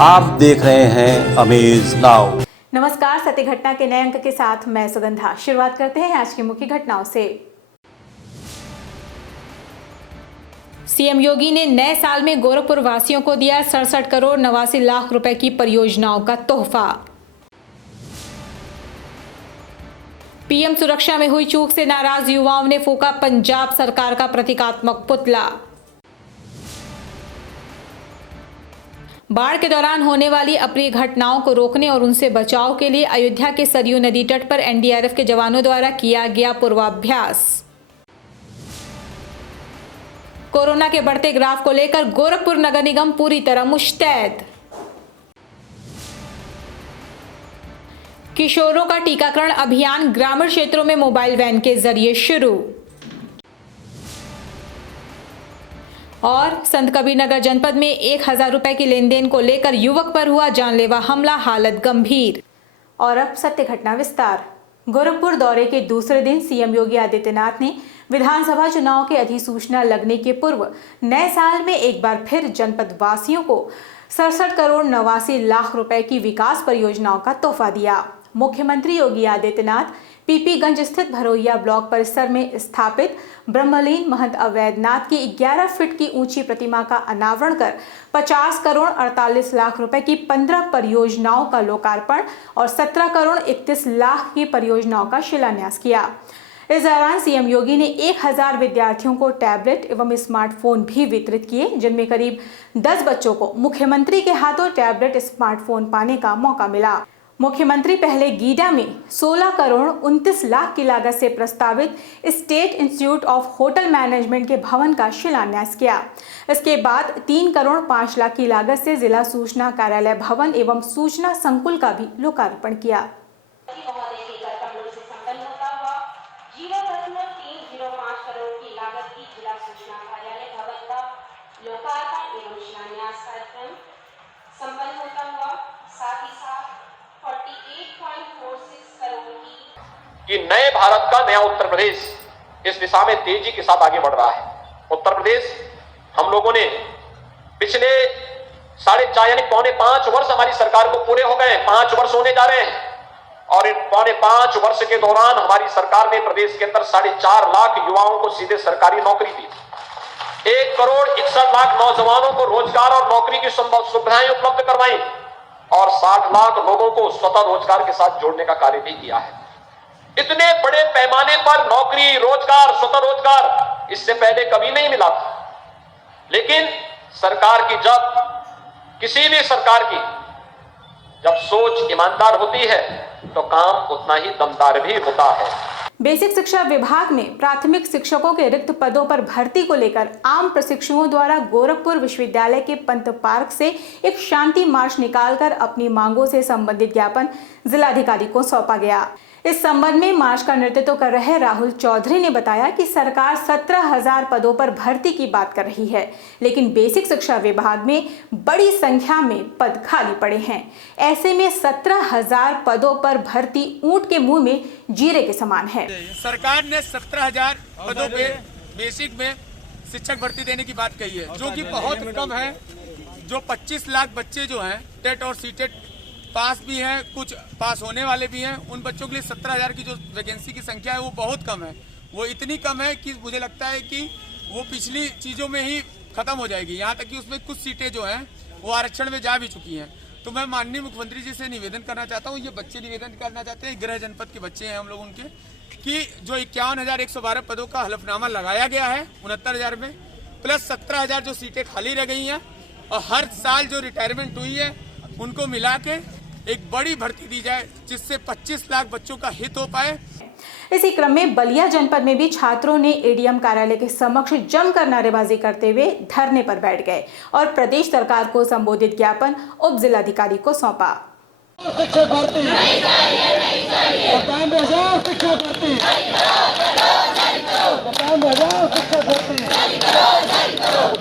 आप देख रहे हैं अमेज नाउ। नमस्कार, सत्य घटना के नए अंक के साथ मैं सुगंधा। शुरुआत करते हैं आज की मुख्य घटनाओं से। सीएम योगी ने नए साल में गोरखपुर वासियों को दिया 67 करोड़ 89 लाख रुपए की परियोजनाओं का तोहफा। पीएम सुरक्षा में हुई चूक से नाराज युवाओं ने फूंका पंजाब सरकार का प्रतीकात्मक पुतला। बाढ़ के दौरान होने वाली अप्रिय घटनाओं को रोकने और उनसे बचाव के लिए अयोध्या के सरयू नदी तट पर एनडीआरएफ के जवानों द्वारा किया गया पूर्वाभ्यास। कोरोना के बढ़ते ग्राफ को लेकर गोरखपुर नगर निगम पूरी तरह मुस्तैद। किशोरों का टीकाकरण अभियान ग्रामीण क्षेत्रों में मोबाइल वैन के जरिए शुरू। और संत कबीरनगर जनपद में 1000 रुपए की लेन देन को लेकर युवक पर हुआ जानलेवा हमला, हालत गंभीर। और अब सत्य घटना विस्तार। गोरखपुर दौरे के दूसरे दिन सीएम योगी आदित्यनाथ ने विधानसभा चुनाव की अधिसूचना लगने के पूर्व नए साल में एक बार फिर जनपद वासियों को 67 करोड़ 89 लाख रुपए की विकास परियोजनाओं का तोहफा दिया। मुख्यमंत्री योगी आदित्यनाथ पीपीगंज स्थित भरोइया ब्लॉक परिसर में स्थापित ब्रह्मलीन महंत अवैधनाथ की 11 फीट की ऊंची प्रतिमा का अनावरण कर 50 करोड़ 48 लाख रुपए की 15 परियोजनाओं का लोकार्पण और 17 करोड़ 31 लाख की परियोजनाओं का शिलान्यास किया। इस दौरान सीएम योगी ने 1000 विद्यार्थियों को टैबलेट एवं स्मार्टफोन भी वितरित किए, जिनमें करीब 10 बच्चों को मुख्यमंत्री के हाथों टैबलेट स्मार्टफोन पाने का मौका मिला। मुख्यमंत्री पहले गीडा में 16 करोड़ 29 लाख की लागत से प्रस्तावित state institute of hotel management के भवन का शिलान्यास किया। इसके बाद 3 करोड़ 5 लाख की लागत से जिला सूचना कार्यालय भवन एवं सूचना संकुल का भी लोकार्पण किया। कि नए भारत का नया उत्तर प्रदेश इस दिशा में तेजी के साथ आगे बढ़ रहा है। उत्तर प्रदेश हम लोगों ने पिछले 4.5 यानी 4.5 वर्ष हमारी सरकार को पूरे हो गए, 5 वर्ष होने जा रहे हैं और इन 4.5 वर्ष के दौरान हमारी सरकार ने प्रदेश के अंदर 4.5 लाख युवाओं को सीधे सरकारी नौकरी दी, 1 करोड़ 61 लाख नौजवानों को रोजगार और नौकरी की सुविधाएं उपलब्ध करवाई और 60 लाख लोगों को स्वतः रोजगार के साथ जोड़ने का कार्य भी किया है। इतने बड़े पैमाने पर नौकरी, रोजगार, स्वतः रोजगार इससे पहले कभी नहीं मिला था। लेकिन सरकार की किसी भी सरकार की जब सोच ईमानदार होती है तो काम उतना ही दमदार भी होता है। बेसिक शिक्षा विभाग में प्राथमिक शिक्षकों के रिक्त पदों पर भर्ती को लेकर आम प्रशिक्षुओं द्वारा गोरखपुर विश्वविद्यालय के पंत पार्क से एक शांति मार्च निकालकर अपनी मांगों से संबंधित ज्ञापन जिलाधिकारी को सौंपा गया। इस संबंध में मार्च का नेतृत्व कर रहे राहुल चौधरी ने बताया कि सरकार 17,000 पदों पर भर्ती की बात कर रही है, लेकिन बेसिक शिक्षा विभाग में बड़ी संख्या में पद खाली पड़े हैं। ऐसे में 17,000 पदों पर भर्ती ऊंट के मुंह में जीरे के समान है। सरकार ने 17,000 पदों पे बेसिक में शिक्षक भर्ती देने की बात कही है, जो कि बहुत कम है। जो 25 लाख बच्चे जो हैं टेट और सीटेट पास भी हैं, कुछ पास होने वाले भी हैं, उन बच्चों के लिए 17,000 की जो वैकेंसी की संख्या है वो बहुत कम है। वो इतनी कम है कि मुझे लगता है कि वो पिछली चीज़ों में ही खत्म हो जाएगी। यहाँ तक कि उसमें कुछ सीटें जो हैं वो आरक्षण में जा भी चुकी हैं। तो मैं माननीय मुख्यमंत्री जी से निवेदन करना चाहता हूँ, ये बच्चे निवेदन करना चाहते हैं, गृह जनपद के बच्चे हैं हम लोग उनके, कि जो 51,112 पदों का हलफनामा लगाया गया है 69,000 में, प्लस 17,000 जो सीटें खाली रह गई हैं और हर साल जो रिटायरमेंट हुई है उनको मिला के एक बड़ी भर्ती दी जाए, जिससे 25 लाख बच्चों का हित हो पाए। इसी क्रम में बलिया जनपद में भी छात्रों ने एडीएम कार्यालय के समक्ष जमकर नारेबाजी करते हुए धरने पर बैठ गए और प्रदेश सरकार को संबोधित ज्ञापन उप जिलाधिकारी को सौंपा। शिक्षक भर्ती नहीं चाहिए, नहीं चाहिए। शिक्षक भर्ती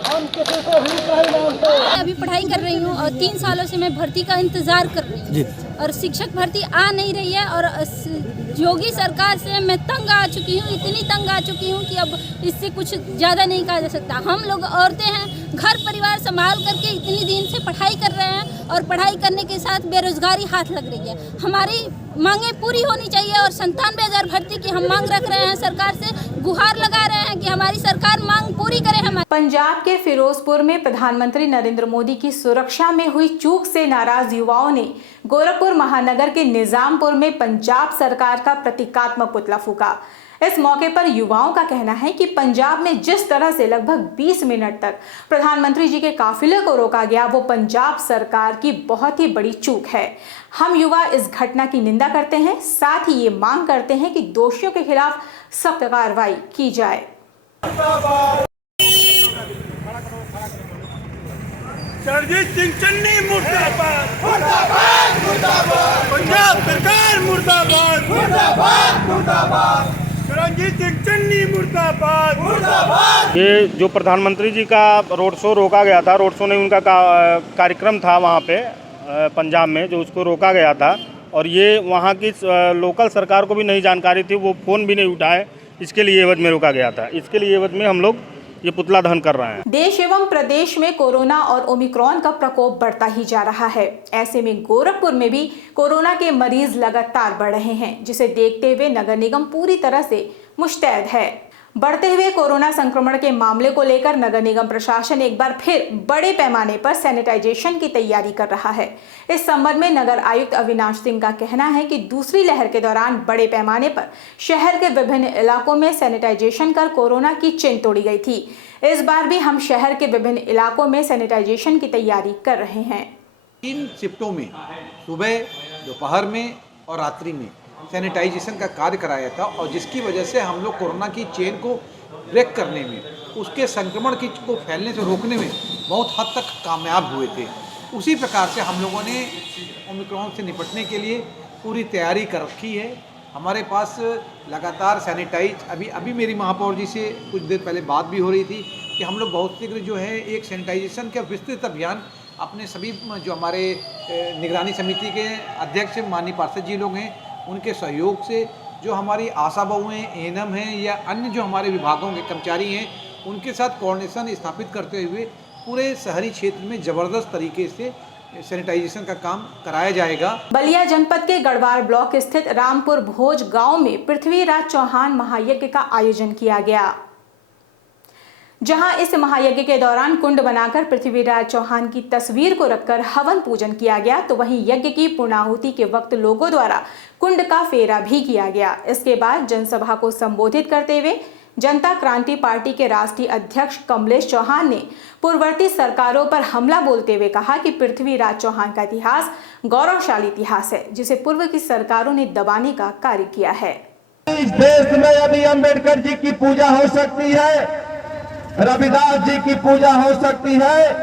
हम किसी को भी नहीं मानते। अभी पढ़ाई कर रही हूँ और 3 सालों से मैं भर्ती का इंतजार कर रही हूँ और शिक्षक भर्ती आ नहीं रही है। और योगी सरकार से मैं तंग आ चुकी हूँ, इतनी तंग आ चुकी हूँ कि अब इससे कुछ ज़्यादा नहीं कहा जा सकता। हम लोग औरतें हैं, घर परिवार संभाल करके इतनी दिन से पढ़ाई कर रहे हैं और पढ़ाई करने के साथ बेरोजगारी हाथ लग रही है। हमारी मांगे पूरी होनी चाहिए और 97,000 भर्ती की हम मांग रख रहे हैं, सरकार से गुहार लगा रहे हैं कि हमारी सरकार मांग पूरी करे। हमारी पंजाब के फिरोजपुर में प्रधानमंत्री नरेंद्र मोदी की सुरक्षा में हुई चूक से नाराज युवाओं ने गोरखपुर महानगर के निजामपुर में पंजाब सरकार का प्रतीकात्मक पुतला फूका। इस मौके पर युवाओं का कहना है कि पंजाब में जिस तरह से लगभग 20 मिनट तक प्रधानमंत्री जी के काफिले को रोका गया, वो पंजाब सरकार की बहुत ही बड़ी चूक है। हम युवा इस घटना की निंदा करते हैं, साथ ही ये मांग करते हैं कि दोषियों के खिलाफ सख्त कार्रवाई की जाए। रणजीत सिंह चन्नी मुर्दाबाद, मुर्दाबाद, मुर्दाबाद। पंजाब सरकार मुर्दाबाद, मुर्दाबाद, मुर्दाबाद। रणजीत सिंह चन्नी मुर्दाबाद, मुर्दाबाद। ये जो प्रधानमंत्री जी का रोड शो रोका गया था, रोड शो नहीं उनका कार्यक्रम था वहाँ पे पंजाब में, जो उसको रोका गया था और ये वहाँ की लोकल सरकार को भी नहीं जानकारी थी, वो फ़ोन भी नहीं उठाए, इसके लिए एवज में रोका गया था। इसके लिए एवज में हम लोग ये पुतला दहन कर रहे हैं। देश एवं प्रदेश में कोरोना और ओमिक्रॉन का प्रकोप बढ़ता ही जा रहा है। ऐसे में गोरखपुर में भी कोरोना के मरीज लगातार बढ़ रहे हैं, जिसे देखते हुए नगर निगम पूरी तरह से मुस्तैद है। बढ़ते हुए कोरोना संक्रमण के मामले को लेकर नगर निगम प्रशासन एक बार फिर बड़े पैमाने पर सैनिटाइजेशन की तैयारी कर रहा है। इस संबंध में नगर आयुक्त अविनाश सिंह का कहना है कि दूसरी लहर के दौरान बड़े पैमाने पर शहर के विभिन्न इलाकों में सैनिटाइजेशन कर कोरोना की चेन तोड़ी गई थी। इस बार भी हम शहर के विभिन्न इलाकों में सैनिटाइजेशन की तैयारी कर रहे हैं। 3 शिफ्टों में, सुबह, दोपहर में और रात्रि में सैनिटाइजेशन का कार्य कराया था और जिसकी वजह से हम लोग कोरोना की चेन को ब्रेक करने में, उसके संक्रमण को फैलने से रोकने में बहुत हद तक कामयाब हुए थे। उसी प्रकार से हम लोगों ने ओमिक्रॉन से निपटने के लिए पूरी तैयारी कर रखी है। हमारे पास लगातार सैनिटाइज अभी मेरी महापौर जी से कुछ देर पहले बात भी हो रही थी कि हम लोग बहुत शीघ्र जो है एक सैनिटाइजेशन का विस्तृत अभियान अपने सभी जो हमारे निगरानी समिति के अध्यक्ष माननीय पार्षद जी लोग हैं, उनके सहयोग से, जो हमारी आशा बहू हैं, एएनएम हैं या अन्य जो हमारे विभागों के कर्मचारी हैं, उनके साथ कोऑर्डिनेशन स्थापित करते हुए पूरे शहरी क्षेत्र में ज़बरदस्त तरीके से सैनिटाइजेशन का काम कराया जाएगा। बलिया जनपद के गढ़वाल ब्लॉक स्थित रामपुर भोज गांव में पृथ्वीराज चौहान महायज्ञ का आयोजन किया गया, जहां इस महायज्ञ के दौरान कुंड बनाकर पृथ्वीराज चौहान की तस्वीर को रखकर हवन पूजन किया गया, तो वहीं यज्ञ की पूर्णाहुति के वक्त लोगों द्वारा कुंड का फेरा भी किया गया। इसके बाद जनसभा को संबोधित करते हुए जनता क्रांति पार्टी के राष्ट्रीय अध्यक्ष कमलेश चौहान ने पूर्ववर्ती सरकारों पर हमला बोलते हुए कहा कि पृथ्वीराज चौहान का इतिहास गौरवशाली इतिहास है, जिसे पूर्व की सरकारों ने दबाने का कार्य किया है। इस देश में यदि अम्बेडकर जी की पूजा हो सकती है, रविदास जी की पूजा हो सकती है,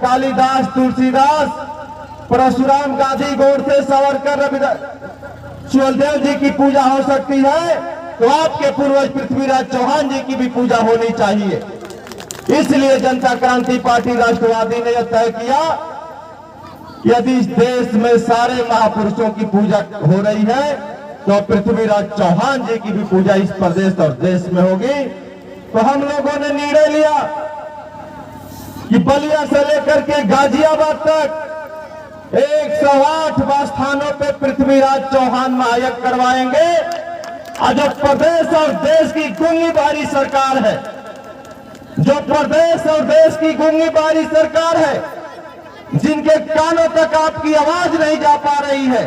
कालिदास, तुलसीदास, परशुराम, गांधी, गोडसे, सावरकर, रविदास, सुखदेव जी की पूजा हो सकती है, तो आपके पूर्वज पृथ्वीराज चौहान जी की भी पूजा होनी चाहिए। इसलिए जनता क्रांति पार्टी राष्ट्रवादी ने यह तय किया कि यदि इस देश में सारे महापुरुषों की पूजा हो रही है तो पृथ्वीराज चौहान जी की भी पूजा इस प्रदेश और देश में होगी। तो हम लोगों ने निर्णय लिया कि बलिया से लेकर के गाजियाबाद तक 108 स्थानों पे पृथ्वीराज चौहान महायज्ञ करवाएंगे। और जो प्रदेश और देश की गूंगी बारी सरकार है, जो प्रदेश और देश की गूंगी बारी सरकार है, जिनके कानों तक आपकी आवाज नहीं जा पा रही है,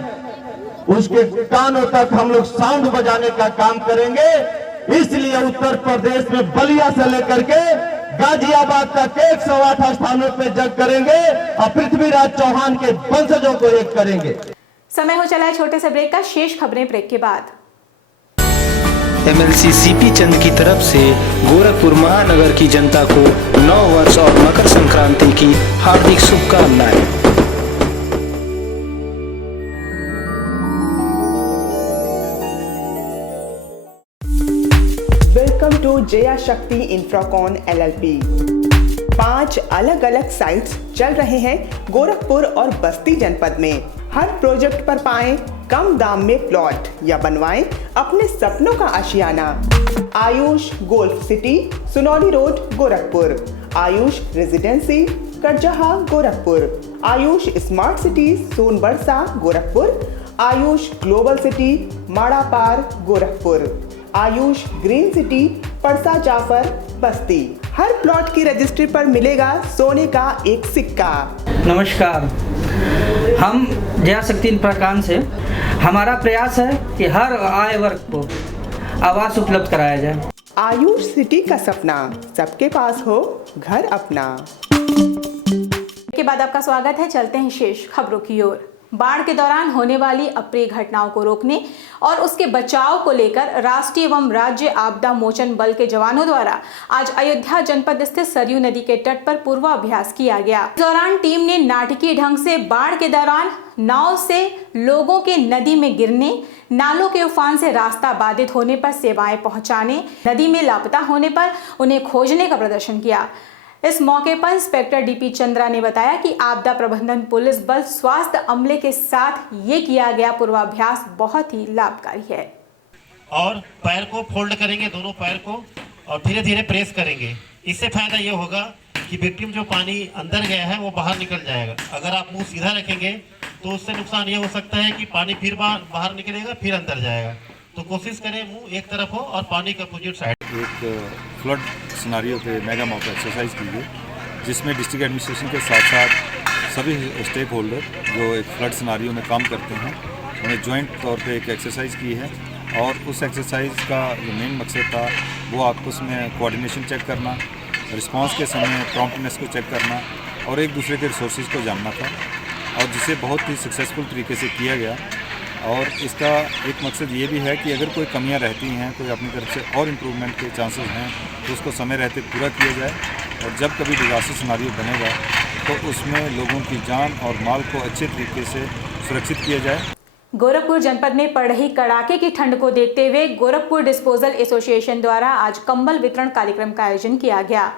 उसके कानों तक हम लोग साउंड बजाने का काम करेंगे। इसलिए उत्तर प्रदेश में बलिया से लेकर के गाजियाबाद तक 108 स्थानों पे यज्ञ करेंगे और पृथ्वीराज चौहान के वंशजों को एक करेंगे। समय हो चला है छोटे से ब्रेक का, शेष खबरें ब्रेक के बाद। MLC CP चंद की तरफ से गोरखपुर महानगर की जनता को नव वर्ष और मकर संक्रांति की हार्दिक शुभकामनाएं। वेलकम टू जया शक्ति इंफ्राकॉन LLP। 5 अलग अलग साइट्स चल रहे हैं गोरखपुर और बस्ती जनपद में। हर प्रोजेक्ट पर पाएं कम दाम में प्लॉट या बनवाएं अपने सपनों का आशियाना। Ayush golf city, Sunauli road, Gorakhpur. Ayush residency Karjaha Gorakhpur, Ayush smart city Sonbarsa Gorakhpur, Ayush global city Madapar Gorakhpur, Ayush green city Parsa Jafar Basti. हर प्लॉट की रजिस्ट्री पर मिलेगा सोने का एक सिक्का। नमस्कार, हम जया शक्ति इंफ्राकॉन से हमारा प्रयास है कि हर आय वर्ग को आवास उपलब्ध कराया जाए। आयुष सिटी का सपना, सबके पास हो घर अपना। के बाद आपका स्वागत है। चलते हैं शेष खबरों की ओर। बाढ़ के दौरान होने वाली अप्रिय घटनाओं को रोकने और उसके बचाव को लेकर राष्ट्रीय एवं राज्य आपदा मोचन बल के जवानों द्वारा आज अयोध्या जनपद स्थित सरयू नदी के तट पर पूर्वाभ्यास किया गया। इस दौरान टीम ने नाटकीय ढंग से बाढ़ के दौरान नाव से लोगों के नदी में गिरने, नालों के उफान से रास्ता बाधित होने पर सेवाएं पहुंचाने, नदी में लापता होने पर उन्हें खोजने का प्रदर्शन किया। इस मौके पर इंस्पेक्टर डीपी चंद्रा ने बताया कि आपदा प्रबंधन पुलिस बल स्वास्थ्य अमले के साथ ये किया गया पूर्वाभ्यास बहुत ही लाभकारी है। और पैर को फोल्ड करेंगे, दोनों पैर को, और धीरे धीरे प्रेस करेंगे। इससे फायदा ये होगा कि विक्टिम जो पानी अंदर गया है वो बाहर निकल जाएगा। अगर आप मुंह सीधा रखेंगे तो उससे नुकसान ये हो सकता है कि पानी फिर बाहर निकलेगा, फिर अंदर जाएगा। तो कोशिश करें मुंह एक तरफ हो और पानी का अपोजिट साइड। एक फ्लड सिनारियो पे मेगा मॉक एक्सरसाइज की गई, जिसमें डिस्ट्रिक्ट एडमिनिस्ट्रेशन के साथ साथ सभी स्टेक होल्डर जो एक फ्लड सिनारियो में काम करते हैं उन्हें जॉइंट तौर पे एक एक्सरसाइज की है। और उस एक्सरसाइज का जो मेन मकसद था वो आपस में कोऑर्डिनेशन चेक करना, रिस्पांस के समय प्रॉम्प्टनेस को चेक करना और एक दूसरे के रिसोर्सेज को जानना था, और जिसे बहुत ही सक्सेसफुल तरीके से किया गया। और इसका एक मकसद ये भी है कि अगर कोई कमियां रहती हैं, कोई अपनी तरफ से और इम्प्रूवमेंट के चांसेस हैं तो उसको समय रहते पूरा किया जाए, और जब कभी डिजास्टर सिनारियो बनेगा तो उसमें लोगों की जान और माल को अच्छे तरीके से सुरक्षित किया जाए। गोरखपुर जनपद में पड़ रही कड़ाके की ठंड को देखते हुए गोरखपुर डिस्पोजल एसोसिएशन द्वारा आज कंबल वितरण कार्यक्रम का आयोजन किया गया।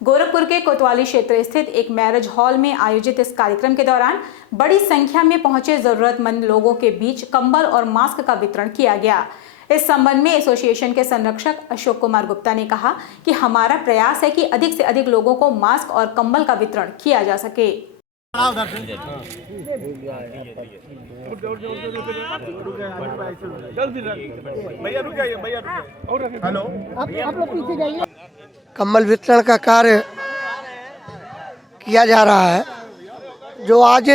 गोरखपुर के कोतवाली क्षेत्र स्थित एक मैरिज हॉल में आयोजित इस कार्यक्रम के दौरान बड़ी संख्या में पहुंचे जरूरतमंद लोगों के बीच कंबल और मास्क का वितरण किया गया। इस संबंध में एसोसिएशन के संरक्षक अशोक कुमार गुप्ता ने कहा कि हमारा प्रयास है कि अधिक से अधिक लोगों को मास्क और कंबल का वितरण किया जा सके। कंबल वितरण का कार्य किया जा रहा है, जो आज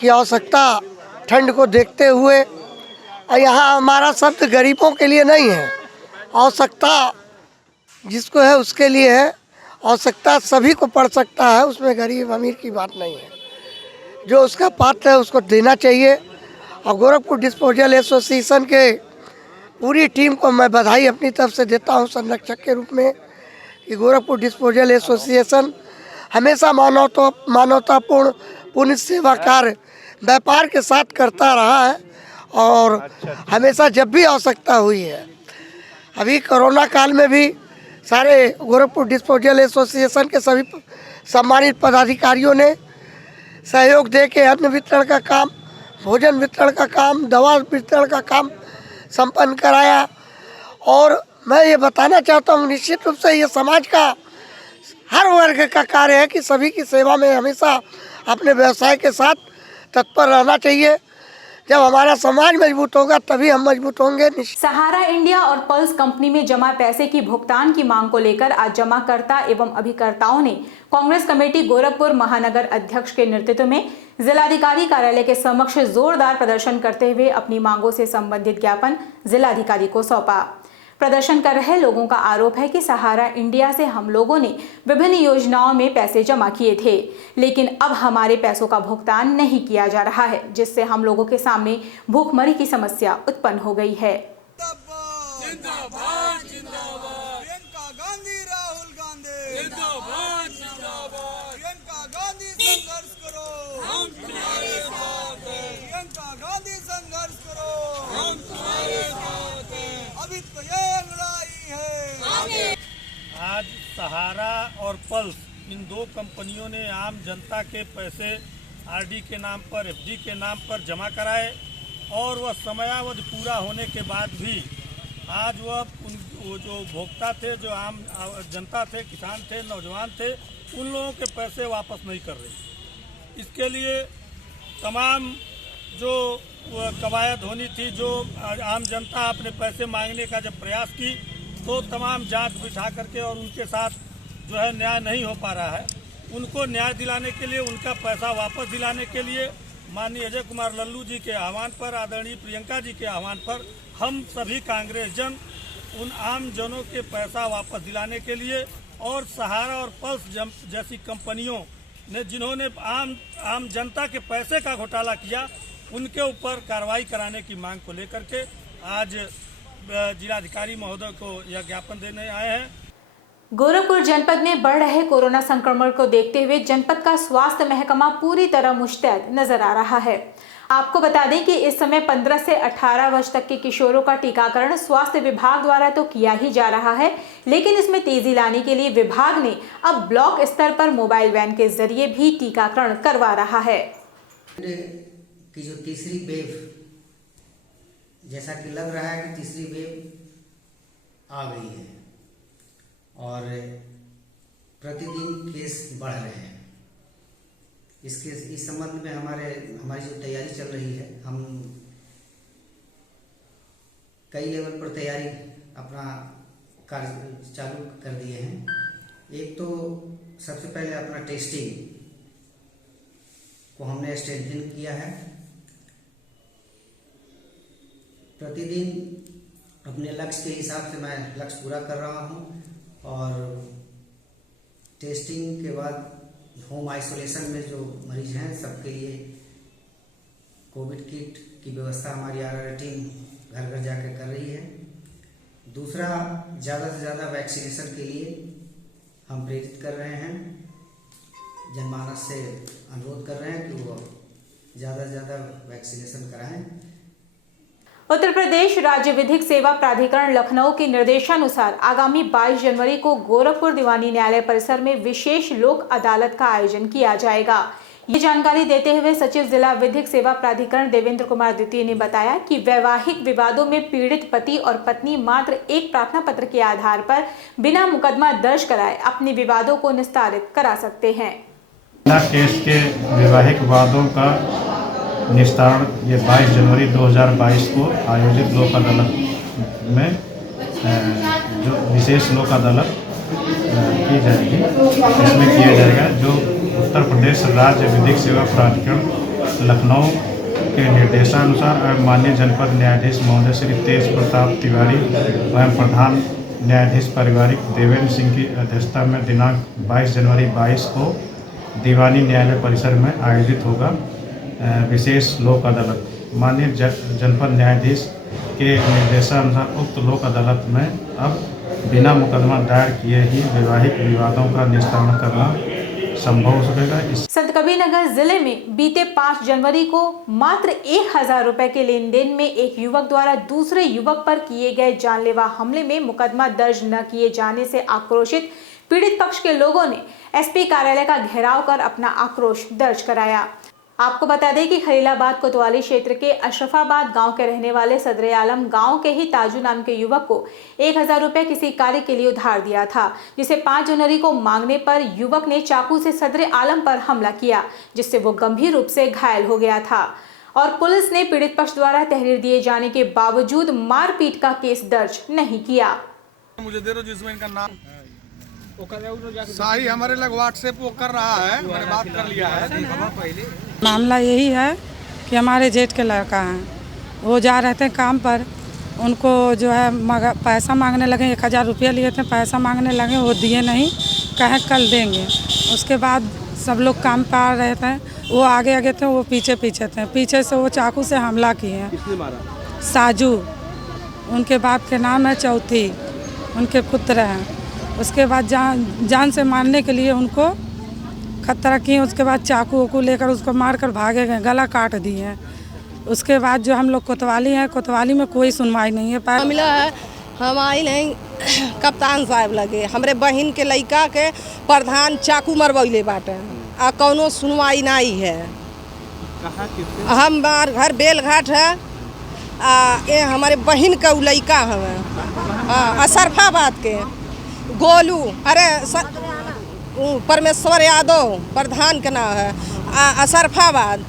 की आवश्यकता ठंड को देखते हुए यहाँ हमारा शब्द गरीबों के लिए नहीं है, आवश्यकता जिसको है उसके लिए है। आवश्यकता सभी को पड़ सकता है, उसमें गरीब अमीर की बात नहीं है। जो उसका पात्र है उसको देना चाहिए। और गोरखपुर डिस्पोजल एसोसिएशन के पूरी टीम को मैं बधाई अपनी तरफ से देता हूँ संरक्षक के रूप में, कि गोरखपुर डिस्पोजल एसोसिएशन हमेशा मानवतापूर्ण पुण्य सेवा कार्य व्यापार के साथ करता रहा है, और हमेशा जब भी आवश्यकता हुई है। अभी कोरोना काल में भी सारे गोरखपुर डिस्पोजल एसोसिएशन के सभी सम्मानित पदाधिकारियों ने सहयोग दे के अन्न वितरण का काम, भोजन वितरण का काम, दवा वितरण का काम संपन्न कराया। और मैं ये बताना चाहता हूँ, निश्चित रूप से ये समाज का हर वर्ग का कार्य है कि सभी की सेवा में हमेशा अपने व्यवसाय के साथ तत्पर रहना चाहिए। जब हमारा समाज मजबूत होगा तभी हम मजबूत होंगे। सहारा इंडिया और पल्स कंपनी में जमा पैसे की भुगतान की मांग को लेकर आज जमाकर्ता एवं अभिकर्ताओं ने कांग्रेस कमेटी गोरखपुर महानगर अध्यक्ष के नेतृत्व में जिलाधिकारी कार्यालय के समक्ष जोरदार प्रदर्शन करते हुए अपनी मांगों से संबंधित ज्ञापन जिलाधिकारी को सौंपा। प्रदर्शन कर रहे लोगों का आरोप है कि सहारा इंडिया से हम लोगों ने विभिन्न योजनाओं में पैसे जमा किए थे, लेकिन अब हमारे पैसों का भुगतान नहीं किया जा रहा है, जिससे हम लोगों के सामने भूखमरी की समस्या उत्पन्न हो गई है। आज सहारा और पल्स इन दो कंपनियों ने आम जनता के पैसे आरडी के नाम पर, एफडी के नाम पर जमा कराए, और वह समयावधि पूरा होने के बाद भी आज वो जो उपभोक्ता थे, जो आम जनता थे, किसान थे, नौजवान थे, उन लोगों के पैसे वापस नहीं कर रही। इसके लिए तमाम जो कवायद होनी थी, जो आम जनता अपने पैसे मांगने का जब प्रयास की तो तमाम जांच बिठा करके और उनके साथ जो है न्याय नहीं हो पा रहा है। उनको न्याय दिलाने के लिए, उनका पैसा वापस दिलाने के लिए माननीय अजय कुमार लल्लू जी के आह्वान पर, आदरणीय प्रियंका जी के आह्वान पर हम सभी कांग्रेस जन उन आम जनों के पैसा वापस दिलाने के लिए और सहारा और पल्स जैसी कंपनियों ने जिन्होंने आम जनता के पैसे का घोटाला किया, उनके ऊपर कार्रवाई कराने की मांग को लेकर के आज जिलाधिकारी महोदय को यह ज्ञापन देने आए हैं। गोरखपुर जनपद में बढ़ रहे कोरोना संक्रमण को देखते हुए जनपद का स्वास्थ्य महकमा पूरी तरह मुस्तैद नजर आ रहा है। आपको बता दें कि इस समय 15 से 18 वर्ष तक के किशोरों का टीकाकरण स्वास्थ्य विभाग द्वारा तो किया ही जा रहा है, लेकिन इसमें तेजी लाने के लिए विभाग ने अब ब्लॉक स्तर पर मोबाइल वैन के जरिए भी टीकाकरण करवा रहा है। कि जो तीसरी वेव, जैसा कि लग रहा है कि तीसरी वेव आ गई है और प्रतिदिन केस बढ़ रहे हैं। इस संबंध में हमारी जो तैयारी चल रही है, हम कई लेवल पर तैयारी अपना कार्य चालू कर दिए हैं। एक तो सबसे पहले अपना टेस्टिंग को हमने स्ट्रेंथन किया है। प्रतिदिन अपने लक्ष्य के हिसाब से मैं लक्ष्य पूरा कर रहा हूँ और टेस्टिंग के बाद होम आइसोलेशन में जो मरीज हैं सबके लिए कोविड किट की व्यवस्था हमारी आरआर टीम घर घर जाकर कर रही है। दूसरा, ज़्यादा से ज़्यादा वैक्सीनेशन के लिए हम प्रेरित कर रहे हैं, जनमानस से अनुरोध कर रहे हैं कि वो ज़्यादा से ज़्यादा वैक्सीनेशन कराएं। उत्तर प्रदेश राज्य विधिक सेवा प्राधिकरण लखनऊ के निर्देशानुसार आगामी 22 जनवरी को गोरखपुर दीवानी न्यायालय परिसर में विशेष लोक अदालत का आयोजन किया जाएगा। ये जानकारी देते हुए सचिव जिला विधिक सेवा प्राधिकरण देवेंद्र कुमार द्वितीय ने बताया कि वैवाहिक विवादों में पीड़ित पति और पत्नी मात्र एक प्रार्थना पत्र के आधार पर बिना मुकदमा दर्ज कराए अपने विवादों को निस्तारित करा सकते हैं। केस के वैवाहिक विवादों का निस्तारण ये 22 जनवरी 2022 को आयोजित लोक अदालत में जो विशेष लोक अदालत की जाएगी, इसमें किया जाएगा। जो उत्तर प्रदेश राज्य विधिक सेवा प्राधिकरण लखनऊ के निर्देशानुसार माननीय जनपद न्यायाधीश महोदय श्री तेज प्रताप तिवारी एवं प्रधान न्यायाधीश पारिवारिक देवेंद्र सिंह की अध्यक्षता में दिनांक 22 जनवरी 22 को दीवानी न्यायालय परिसर में आयोजित होगा विशेष लोक अदालत। माननीय जनपद न्यायाधीश के निर्देशानुसार उक्त लोक अदालत में अब बिना मुकदमा दायर किए ही वैवाहिक विवादों का निस्तारण करना संभव हो सकेगा। संत कबीरनगर जिले में बीते 5 जनवरी को मात्र 1000 रुपए के लेन देन में एक युवक द्वारा दूसरे युवक पर किए गए जानलेवा हमले में मुकदमा दर्ज न किए जाने से आक्रोशित पीड़ित पक्ष के लोगों ने एसपी कार्यालय का घेराव कर अपना आक्रोश दर्ज कराया। आपको बता दें कि खलीलाबाद कोतवाली क्षेत्र के अशरफाबाद गांव के रहने वाले सदर आलम गांव के ही ताजू नाम के युवक को 1000 रुपए किसी कार्य के लिए उधार दिया था, जिसे 5 जनवरी को मांगने पर युवक ने चाकू से सदर आलम पर हमला किया, जिससे वो गंभीर रूप से घायल हो गया था और पुलिस ने पीड़ित पक्ष द्वारा तहरीर दिए जाने के बावजूद मारपीट का केस दर्ज नहीं किया। मुझे दे दो जिसमें इनका नाम शाही हमारे लग व्हाट्सएप वो कर रहा है, मैंने बात कर लिया है। मामला यही है कि हमारे जेठ के लड़का हैं, वो जा रहे थे काम पर, उनको जो है पैसा मांगने लगे। 1000 रुपया लिए थे, पैसा मांगने लगे, वो दिए नहीं, कहे कल देंगे। उसके बाद सब लोग काम पर आ रहे थे, वो आगे आगे थे, वो पीछे पीछे थे। पीछे से वो चाकू से हमला किए। किसने मारा? साजू, उनके बाप के नाम है चौथी, उनके पुत्र हैं। उसके बाद जान से मारने के लिए उनको खतरा किए। उसके बाद चाकू वाकू लेकर उसको मारकर भागे गए, गला काट दिए। उसके बाद जो हम लोग कोतवाली हैं, कोतवाली में कोई सुनवाई नहीं है। मामला है हम आई नहीं, कप्तान साहब लगे हमरे बहन के लड़का के प्रधान चाकू मरवैले बाटे आ कौनो सुनवाई नहीं है। कहाँ किससे? हमार घर बेलघाट है, ये हमारे बहन का लड़का हमें अशरफाबाद के गोलू, अरे परमेश्वर यादव प्रधान का नाम है, अशरफाबाद।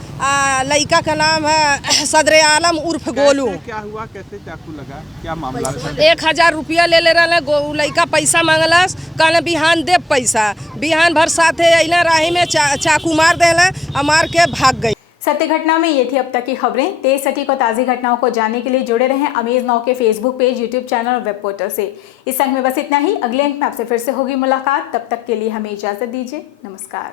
लड़का का नाम है सदर आलम उर्फ गोलू। क्या हुआ, कैसे चाकू लगा, क्या मामला? 1000 रुपया ले रहा लड़का, पैसा मांगलस, कहले बिहान देव पैसा, बिहान भर साथे अइला, राही में चाकू मार देला और मार के भाग गई। सत्य घटना में ये थी अब तक की खबरें। तेज सटीक और ताज़ी घटनाओं को जानने के लिए जुड़े रहें अमेज नाउ के फेसबुक पेज, यूट्यूब चैनल और वेब पोर्टल से। इस अंक में बस इतना ही। अगले अंक में आपसे फिर से होगी मुलाकात। तब तक के लिए हमें इजाजत दीजिए। नमस्कार।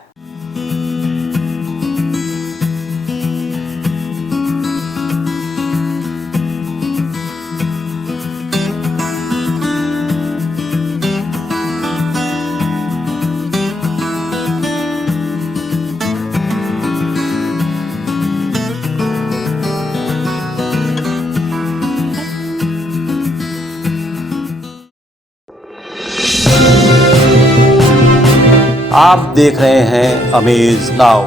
आप देख रहे हैं अमेज नाउ।